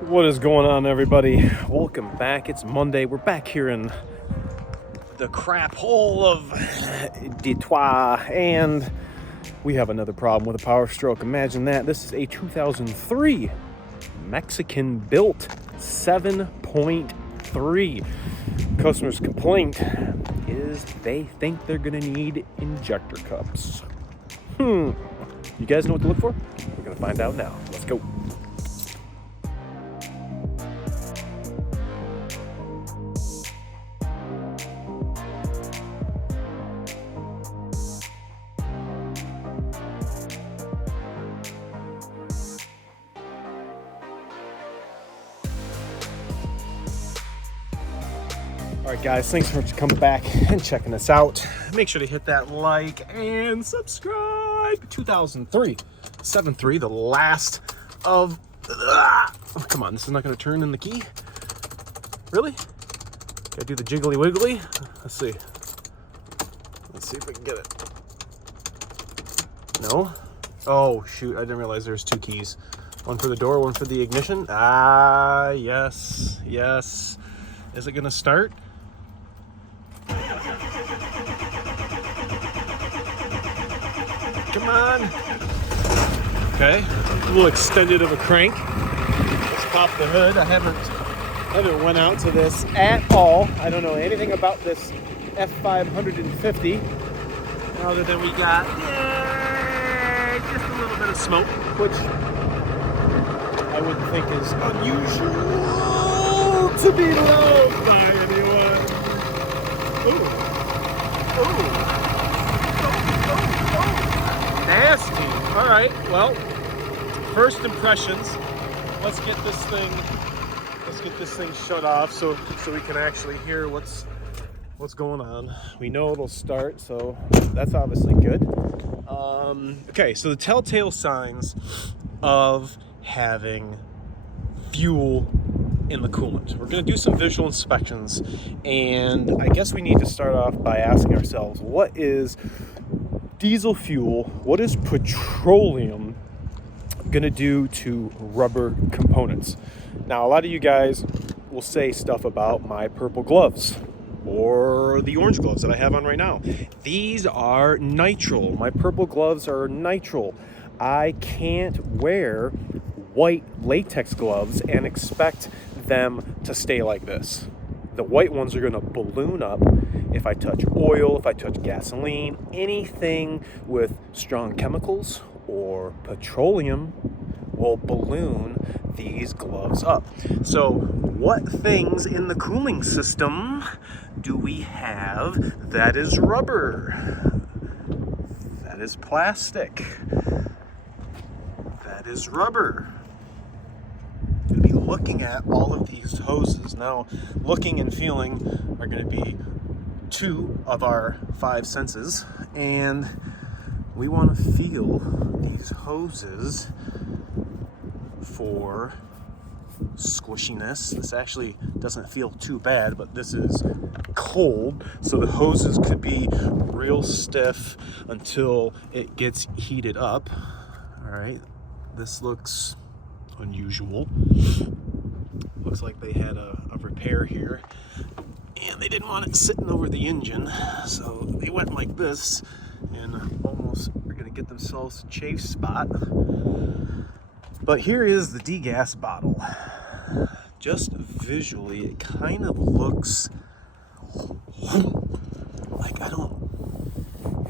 What is going on, everybody? Welcome back. It's Monday. We're back here in the crap hole of Detroit, and we have another problem with a Powerstroke. Imagine that. This is a 2003 Mexican-built 7.3. Customer's complaint is they think they're gonna need injector cups. You guys know what to look for? We're gonna find out now. Let's go. All right, guys, thanks so much for coming back and checking us out. Make sure to hit that like and subscribe. 2003, 7.3, the last of... Oh, come on, this is not going to turn in the key? Really? Gotta do the jiggly wiggly? Let's see. Let's see if we can get it. No? Oh, shoot, I didn't realize there's two keys. One for the door, one for the ignition. Ah, yes, yes. Is it going to start? Come on. Okay, a little extended of a crank. Let's pop the hood. I haven't went out to this at all. I don't know anything about this F550 other than we got just a little bit of smoke, which I wouldn't think is unusual to be loved by anyone. Ooh. Ooh. Nasty. All right. Well, first impressions. Let's get this thing shut off so we can actually hear what's going on. We know it'll start, so that's obviously good. Okay, so the telltale signs of having fuel in the coolant. We're going to do some visual inspections, and I guess we need to start off by asking ourselves, what is diesel fuel, what is petroleum going to do to rubber components? Now, a lot of you guys will say stuff about my purple gloves or the orange gloves that I have on right now. These are nitrile. My purple gloves are nitrile. I can't wear white latex gloves and expect them to stay like this. The white ones are going to balloon up if I touch oil, if I touch gasoline, anything with strong chemicals or petroleum will balloon these gloves up. So what things in the cooling system do we have that is rubber? That is plastic. That is rubber. Going to be looking at all of these hoses. Now, looking and feeling are going to be two of our five senses, and we want to feel these hoses for squishiness. This actually doesn't feel too bad, but this is cold, so the hoses could be real stiff until it gets heated up. All right, this looks unusual. Looks like they had a repair here, and they didn't want it sitting over the engine, so they went like this and almost are going to get themselves a chafe spot. But here is the degas bottle. Just visually, it kind of looks like, I don't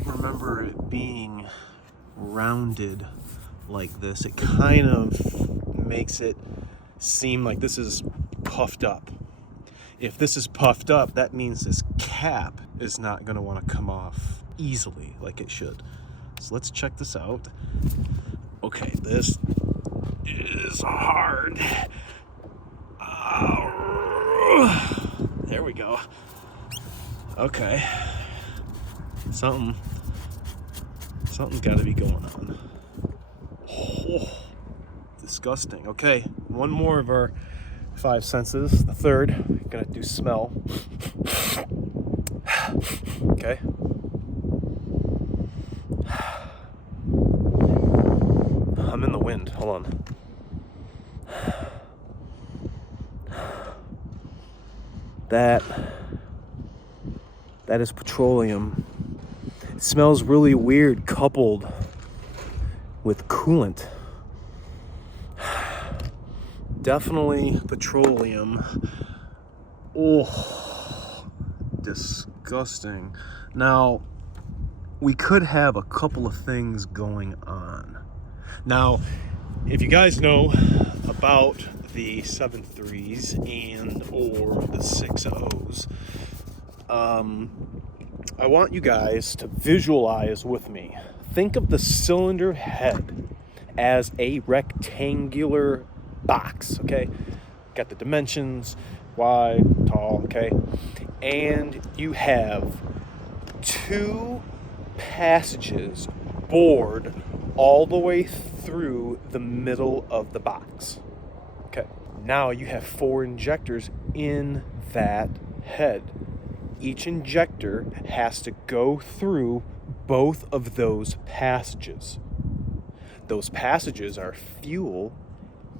remember it being rounded like this. It kind of makes it seem like this is puffed up. If this is puffed up, that means this cap is not going to want to come off easily like it should. So let's check this out. Okay, this is hard. There we go. Okay. Something's got to be going on. Oh, disgusting. Okay, one more of our five senses. The third, gonna do smell. Okay. I'm in the wind. Hold on. That is petroleum. It smells really weird coupled with coolant. Definitely petroleum. Oh, disgusting. Now, we could have a couple of things going on. Now, if you guys know about the 7.3s and or the 6.0s, I want you guys to visualize with me. Think of the cylinder head as a rectangular box, okay? Got the dimensions, wide, tall, okay? And you have two passages bored all the way through the middle of the box. Okay. Now you have 4 injectors in that head. Each injector has to go through both of those passages. Those passages are fuel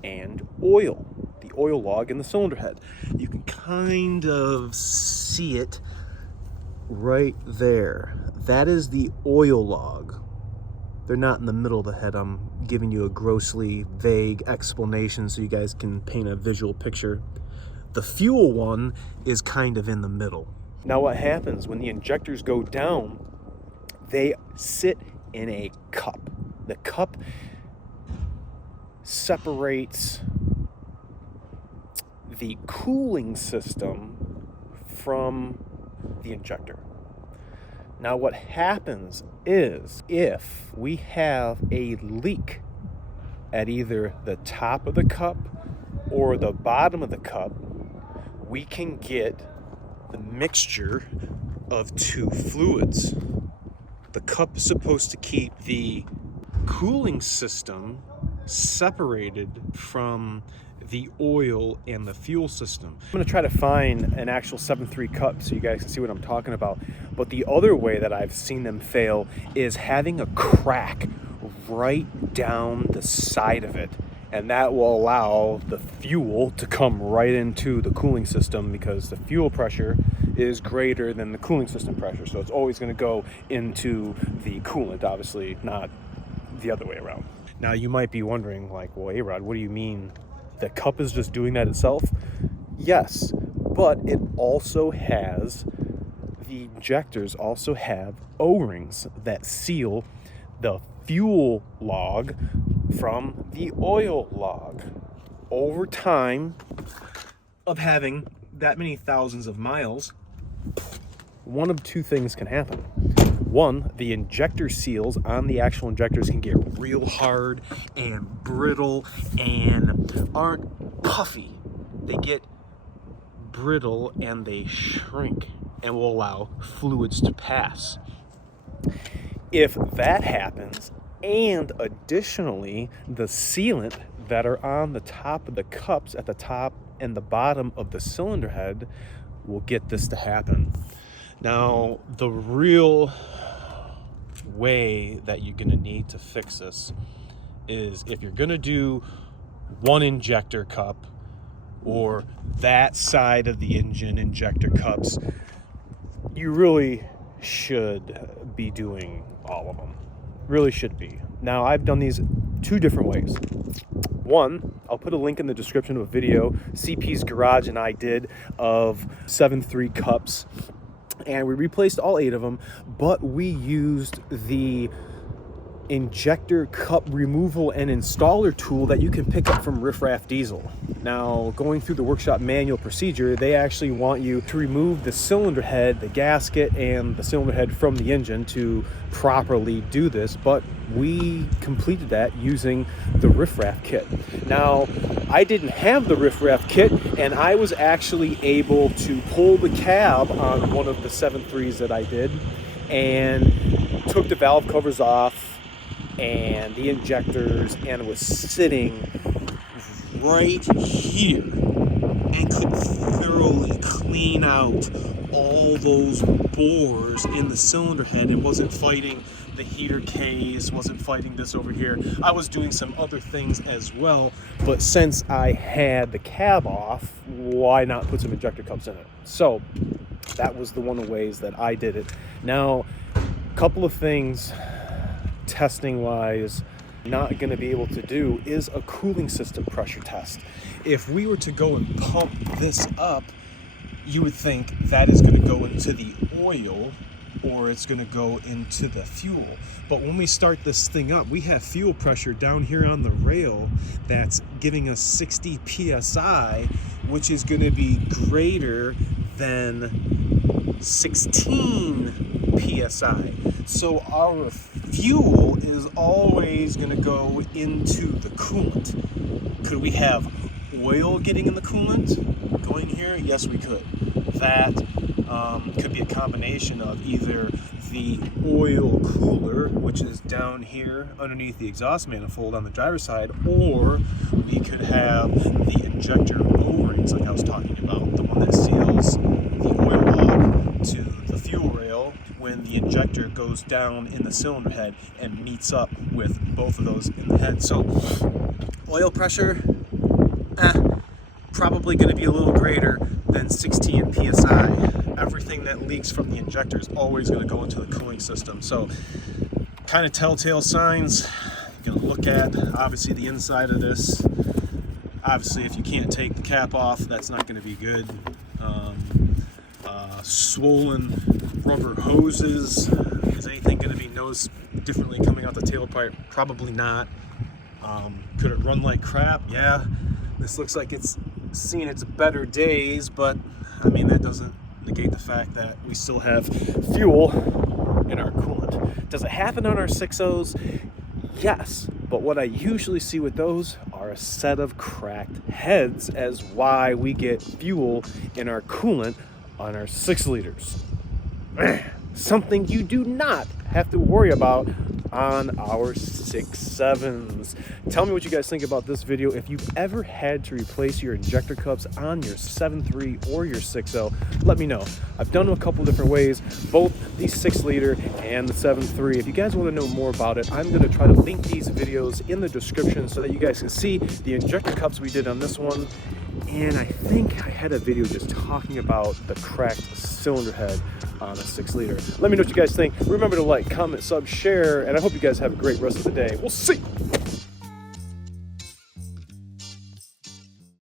and oil. The oil log in the cylinder head. You can kind of see it right there. That is the oil log. They're not in the middle of the head. I'm giving you a grossly vague explanation so you guys can paint a visual picture. The fuel one is kind of in the middle. Now what happens when the injectors go down, they sit in a cup. The cup separates the cooling system from the injector. Now what happens is if we have a leak at either the top of the cup or the bottom of the cup, we can get the mixture of 2 fluids. The cup is supposed to keep the cooling system separated from the oil and the fuel system. I'm going to try to find an actual 7.3 cup so you guys can see what I'm talking about. But the other way that I've seen them fail is having a crack right down the side of it. And that will allow the fuel to come right into the cooling system because the fuel pressure is greater than the cooling system pressure. So it's always going to go into the coolant, obviously not the other way around. Now you might be wondering, like, well, A-Rod, what do you mean? The cup is just doing that itself? Yes, but it also has, the injectors also have O-rings that seal the fuel log from the oil log. Over time of having that many thousands of miles, one of 2 things can happen. One, the injector seals on the actual injectors can get real hard and brittle and aren't puffy. They get brittle and they shrink and will allow fluids to pass. If that happens, and additionally, the sealant that are on the top of the cups at the top and the bottom of the cylinder head will get this to happen. Now, the real way that you're going to need to fix this is if you're going to do 1 injector cup or that side of the engine injector cups, you really should be doing all of them. Really should be. Now, I've done these 2 different ways. One, I'll put a link in the description of a video CP's Garage and I did of 7.3 cups, and we replaced all 8 of them, but we used the injector cup removal and installer tool that you can pick up from Riff Raff Diesel. Now, going through the workshop manual procedure, they actually want you to remove the cylinder head, the gasket, and the cylinder head from the engine to properly do this, but we completed that using the Riff Raff kit. Now, I didn't have the Riff Raff kit, and I was actually able to pull the cab on one of the 7.3s that I did and took the valve covers off and the injectors, and was sitting right here and could thoroughly clean out all those bores in the cylinder head and wasn't fighting the heater case wasn't fighting this over here. I was doing some other things as well, but since I had the cab off, why not put some injector cups in it? So that was the one of the ways that I did it. Now, a couple of things testing wise not going to be able to do is a cooling system pressure test. If we were to go and pump this up, you would think that is going to go into the oil or it's going to go into the fuel. But when we start this thing up, we have fuel pressure down here on the rail that's giving us 60 psi, which is going to be greater than 16 psi. So our fuel is always going to go into the coolant. Could we have oil getting in the coolant going here? Yes, we could. That could be a combination of either the oil cooler, which is down here underneath the exhaust manifold on the driver's side, or we could have the injector O-rings like I was talking about, the one that seals the oil lock to the fuel rail when the injector goes down in the cylinder head and meets up with both of those in the head. So oil pressure, probably going to be a little greater than 16 psi. Everything that leaks from the injector is always going to go into the cooling system. So kind of telltale signs you're going to look at. Obviously the inside of this, obviously if you can't take the cap off, that's not going to be good. Swollen rubber hoses. Is anything going to be noticed differently coming out the tailpipe? Probably not. Could it run like crap? Yeah. This looks like it's seen its better days, but I mean that doesn't negate the fact that we still have fuel in our coolant. Does it happen on our 6.0s? Yes, but what I usually see with those are a set of cracked heads as why we get fuel in our coolant on our 6 liters. Something you do not have to worry about on our 6.7s. Tell me what you guys think about this video. If you've ever had to replace your injector cups on your 7.3 or your 6.0, let me know. I've done it a couple different ways, both the 6 liter and the 7.3. If you guys want to know more about it, I'm going to try to link these videos in the description so that you guys can see the injector cups we did on this one. And I think I had a video just talking about the cracked cylinder head on a 6 liter. Let me know what you guys think. Remember to like, comment, sub, share, and I hope you guys have a great rest of the day. We'll see.